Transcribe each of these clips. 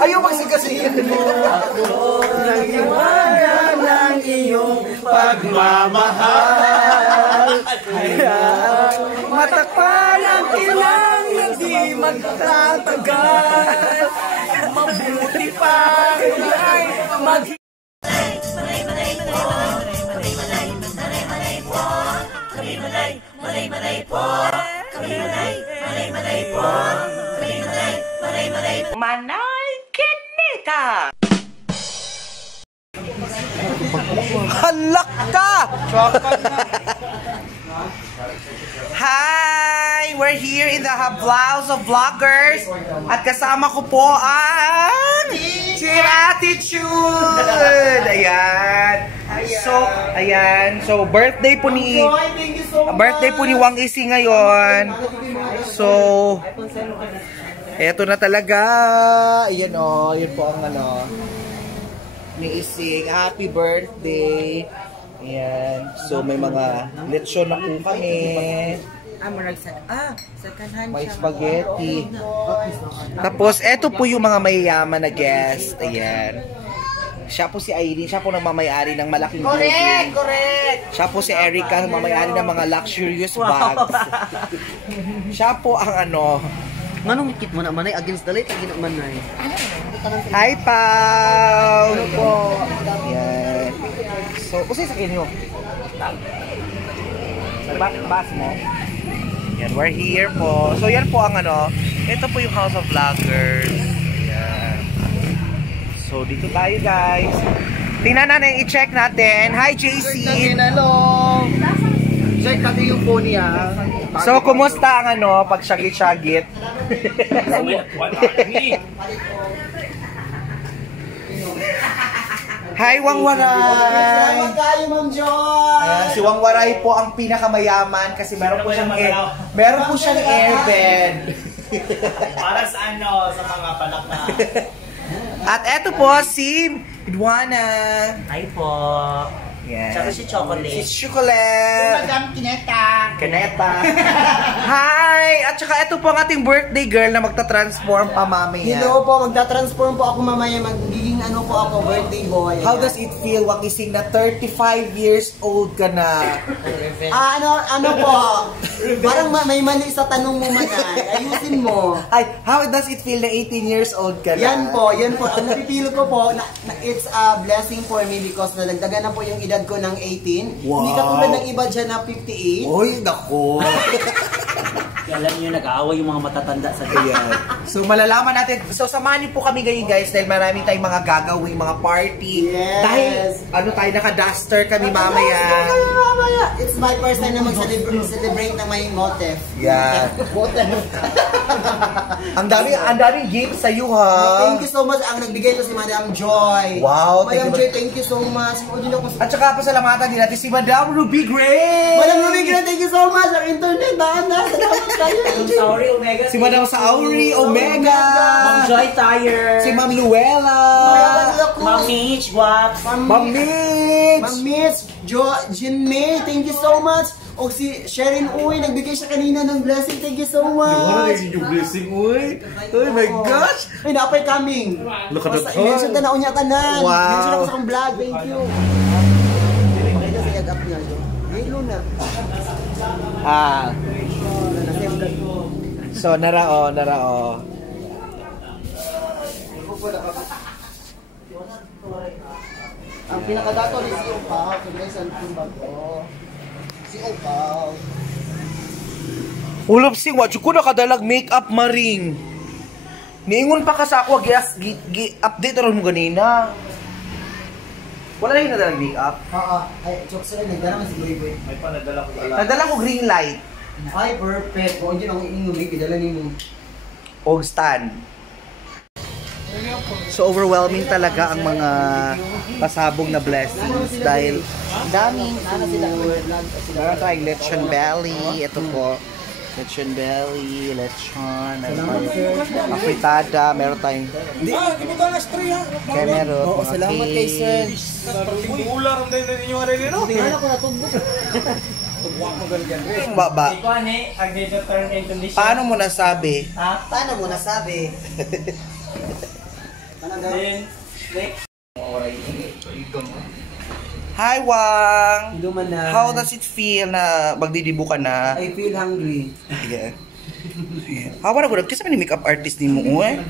Ayaw magsigasiyan. Nagiwanan ng iyong pagmamahal. Matakpan ang ilang hindi magtatagal. Mabuti pa ay mag... Manay Kinita! Halak ka! Hi! We're here in the Hablaos of Vloggers at kasama ko po ang Chiratitude! Ayan! So, birthday po ni Wang Isi ngayon. So, eto na talaga. Ayan o, yun po ang ni Ising. Happy birthday! Ayan. So, may mga lechon na po kami. May spaghetti. Tapos, eto po yung mga mayayaman na guest. Ayan. Siya po si Irene. Siya po nagmamayari ng malaking building. Correct! Siya po si Erica, nagmamayari ng mga luxurious bags. Siya po ang Manong ikit mo naman ay against the light, against manay. Hi, Pao! Ano po? Yan. So, usay sa kinyo. Bas mo. Yan, we're here po. So, yan po ang ito po yung House of Vloggers. Yan. So, dito tayo, guys. Tingnan natin, i-check natin. Hi, JC! Hello! Check natin yung phone niya. So, kumusta ang pag syagit-syagit? Hi, Wang Waray! Salamat kayo, Ma'am Joy! Ayan, si Wang Waray po ang pinakamayaman kasi meron po siyang airbed. Para sa mga palak na. At eto po si Idwana. Hi po. Yes. Tsaka si Chocolate. Si Chocolate. Madam Kineta. Hi! At saka ito po ang ating birthday girl na magta-transform pa mamaya. Hello po, magta-transform po ako mamaya. Magiging po ako, birthday boy. How does it feel, Wang Ising, na 35 years old ka na? Po? Parang may mali sa tanong mo man ayusin mo. Ay, how does it feel na 18 years old ka na? Yan po. Ang napipilo ko po, it's a blessing for me because nadagdagan na po yung edad ko ng 18. Wow. Hindi katulad ng iba dyan na 58. Uy, nako. Alam niyo, nag-aaway yung mga matatanda sa Ayan. So, malalaman natin. So, samahan niyo po kami ngayon, guys, dahil marami tayong mga gagawing mga party. Yes. Dahil, naka-duster kami mamaya. It's my first time na mag-celebrate ng may motif. Yan. Ang daming gifts sa'yo, ha? Thank you so much. Ang nagbigay ko si Madam Joy. Wow. Madam Joy, thank you so much. At saka pasalamatan din natin si Madam Ruby Gray. Madam Ruby Gray, thank you so much. Our internet, salamat kayo. Sauri Omega. Si Madam Sauri Omega. Ma'am Joy Tire. Si Ma'am Luella. Ma'am Mitch Waps. Ma'am Mitch. Ma'am Mitch. Jin May, thank you so much. O si Sherin Uy, nagbigay siya kanina ng blessing. Thank you so much. Yung blessing, uy. Oh my gosh. Ay, napay coming. Look at that. Mention ka na unya tanan. Wow. Mention ako sa akong vlog. Thank you. Pakita sa yagap niya. Hey, Luna. So, narao. Ang pinakadato ni si Opaw. Kagresan kong bago. Si Opaw. Ulop sing, watch ko nakadalag makeup maring. Niingon pa ka sa ako, update ron mo ganina. Wala na yung nadalag makeup? Oo. Ay, joke sila. Nagdala man si Boy. May panadala ko Nagdala ko green light. Ay, perfect. Kung yun ang iingumig, idala ni mo. O stand. So overwhelming talaga ang mga pasabog na blessings dahil daming food. Meron tayong lechon belly. Ito po. Lechon belly, lechon, afritada, meron tayong meron, Oo, salamat kay sir. Ular ang dahil ninyo rin, no? Tingnan ko natubok. Baba. Ikaw ni, agad turn and condition. Paano mo nasabi? Ha? Paano mo nasabi? Then, next. Hi, Wang! Inuman na. How does it feel na magdidibo ka na? I feel hungry. Yeah. Hawa na ko, kasi man yung makeup artist ni mo, eh?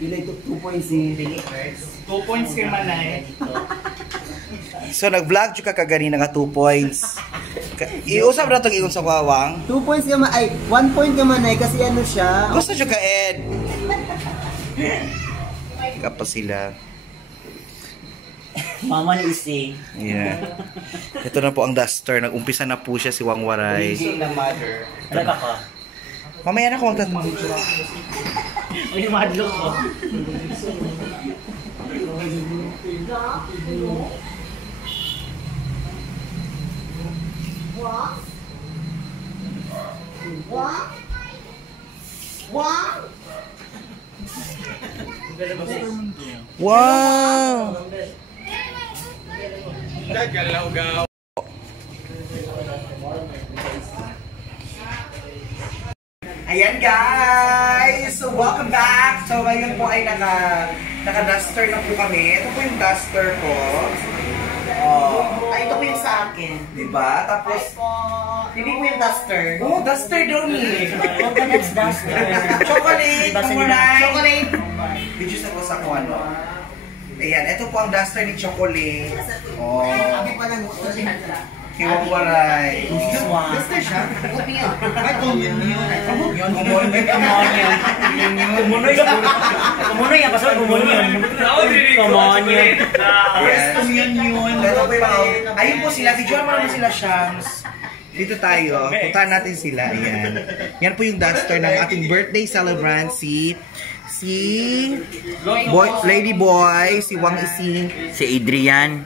Ilay to 2 points ni 2 points kay Manay. So, nag-vlog ka kaganina nga 2 points. Iusap na itong iyon sa Wawang. 2 points ka man, ay 1 point ka man ay kasi ano siya. Gusto nyo ka, Ed? Kapag sila. Mama ni Ising. Yeah. Ito na po ang duster. Nag-umpisa na po siya si Wang Waray. Ano ka ka? Mamaya na ko ang May madlock ko. Wow! Ayan guys! So welcome back! So ngayon po ay naka-duster na po kami. Ito po yung duster ko. Oh. Ay, ito po yung sa akin. Diba? Tapos, Hindi po yung duster. oh, duster daw ni. Coconut duster. Chocolate! Diba sila? Chocolate! Chocolate. Videos na po sa kung ano. Ayan, ito po ang duster ni Chocolate. Oh. Sabi pa lang, Kiwang Waray. duster siya? Ay, common yun. Kumunoy yan, pasal kumunoy yan. Kumunoy. Yes. Ito po yung mga, ayun po sila, videoan mo naman sila, Shams. Dito tayo, puntahan natin sila. Ayan. Yan po yung duster ng ating birthday celebrant, si Lady Boy, si Wang Ising, si Adrian.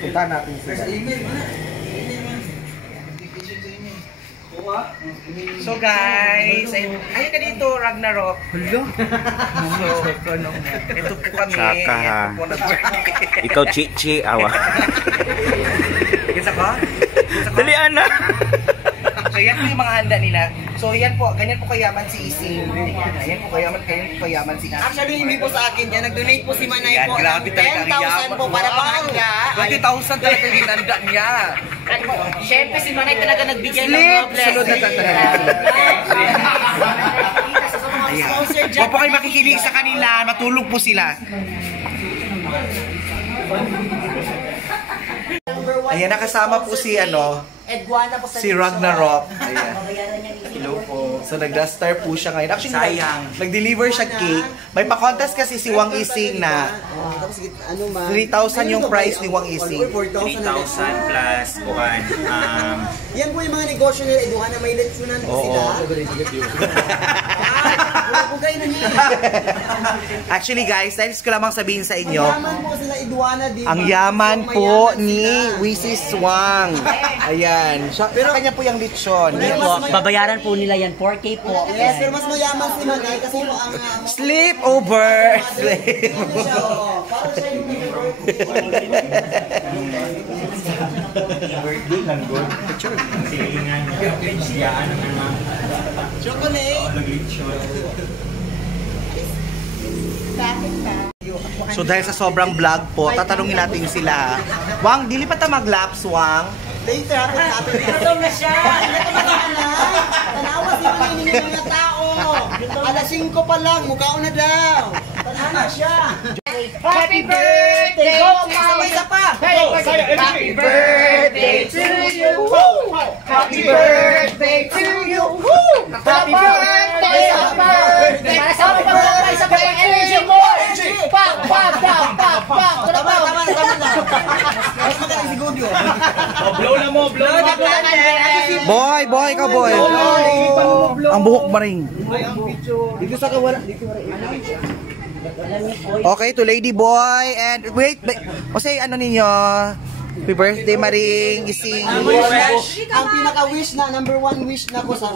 Puntahan natin sila. So guys, ayun ka dito, Ragnarok. Hello? Ito po kami. Saka ha. Ito po nag-birthday. Ikaw, Chichi, awa. Kinsa ka? Dalian na! So yan po yung mga handa nila. So yan po, ganyan po kayaman si Ising. Ayan po kayaman si Ising. Actually, hindi po sa akin yan. Nag-donate po si Manay Yan, po grabe ng talaga ang 10,000 po para panghanda. 20,000 talaga yung hinanda niya. Siyempre si Manay talaga nagbigay ng Slip! mga Sunod na talaga. Ayan. Huwag po kayo makikinig sa kanila, matulog po sila. Ayan, nakasama po si Edwana po sa si Ragnarok. Ayan. Hello po. So nag-duster po siya ngayon. Actually, Sayang. nag-deliver siya cake. May pa-contest kasi si Wang Ising na Tapos, ano ma? 3,000 yung price ni Wang Ising. 3,000 plus buwan. Yan po yung mga negosyo nila. Edwana, may lechonan po sila. Pugay na niya. Actually guys, nais ko lamang sabihin sa inyo, Yaman po sila Edwana, di ba? ang yaman So, po mayaman ni sila. Wisis Wang. Ayan. Pero kanya po yung lechon. Babayaran po nila yan, 4K po. Yes, pero mas mayaman si Manay kasi po ang... Sleep over. Sleep. Ano siya, oh. Parang siya yung Birthday lang, good. chocolate. So dahil sa sobrang vlog po, tatanungin natin sila. Wang, dili pa ta mag-laps, Wang? Later, hapon. Ito na siya! Tanawa si Manay ninyo mga tao. Alas 5 pa lang, mukhaon na daw. Tanawa na siya. Happy birthday! Sabay pa. Happy birthday to you! Happy birthday to you. Happy birthday! Happy birthday! Happy birthday sa mga energy mo! Pak! Pak! Pak! Pak! Pak! Tama na. Mas magaling si Godio. Blow na mo! Blow na mo! Boy, ikaw boy. Ang buhok ba rin? Dito sa kawala. Okay, to Lady Boy and wait, kasi ano ninyo? Happy birthday, Maring Gising. Ang pinaka-wish na, number 1 wish na ko sa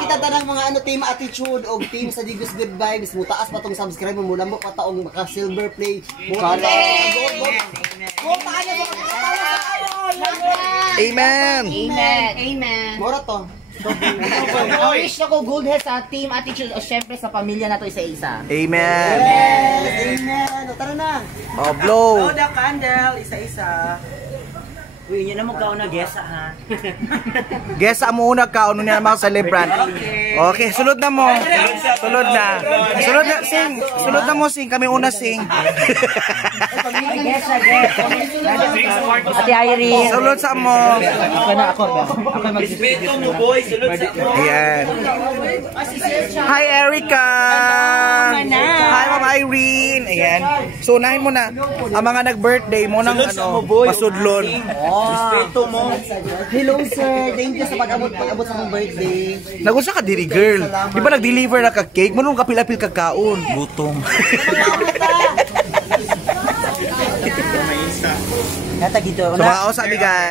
kita tanang mga team attitude o team sa Digos Good Vibes. Mutaas pa tong subscribe mo mula mo pa taong maka-silver play. Amen. Amen. Amen. Mora to. Ang wish na ko gold head sa team attitude o syempre sa pamilya na to isa-isa. Amen. Yes, amen. O, tara na. Oh, blow. Blow the candle, isa-isa. Uy, yun na mo kao na gesa ha. Guess mo una ka ano niya mga celebrant. Okay, sulod na mo. Sulod na. Sulod na sing. Sulod na mo sing, kami una sing. Ate Irene. Sulod sa mo. Ako na ako ba? Ako Respeto mo boy, sulod sa mo. Ayan. Hi Erica. Hi Ma'am Irene. Ayan. So unahin mo na ang mga nag-birthday mo ng pasudlon. Respeto mo. Hello sir, thank you sa pag-abot sa mong birthday. Nagunsa ka diri girl. Di ba nag-deliver na ka cake? Manong kapil-apil kakaon. Gutom. Nata dito. Tumao sa guys.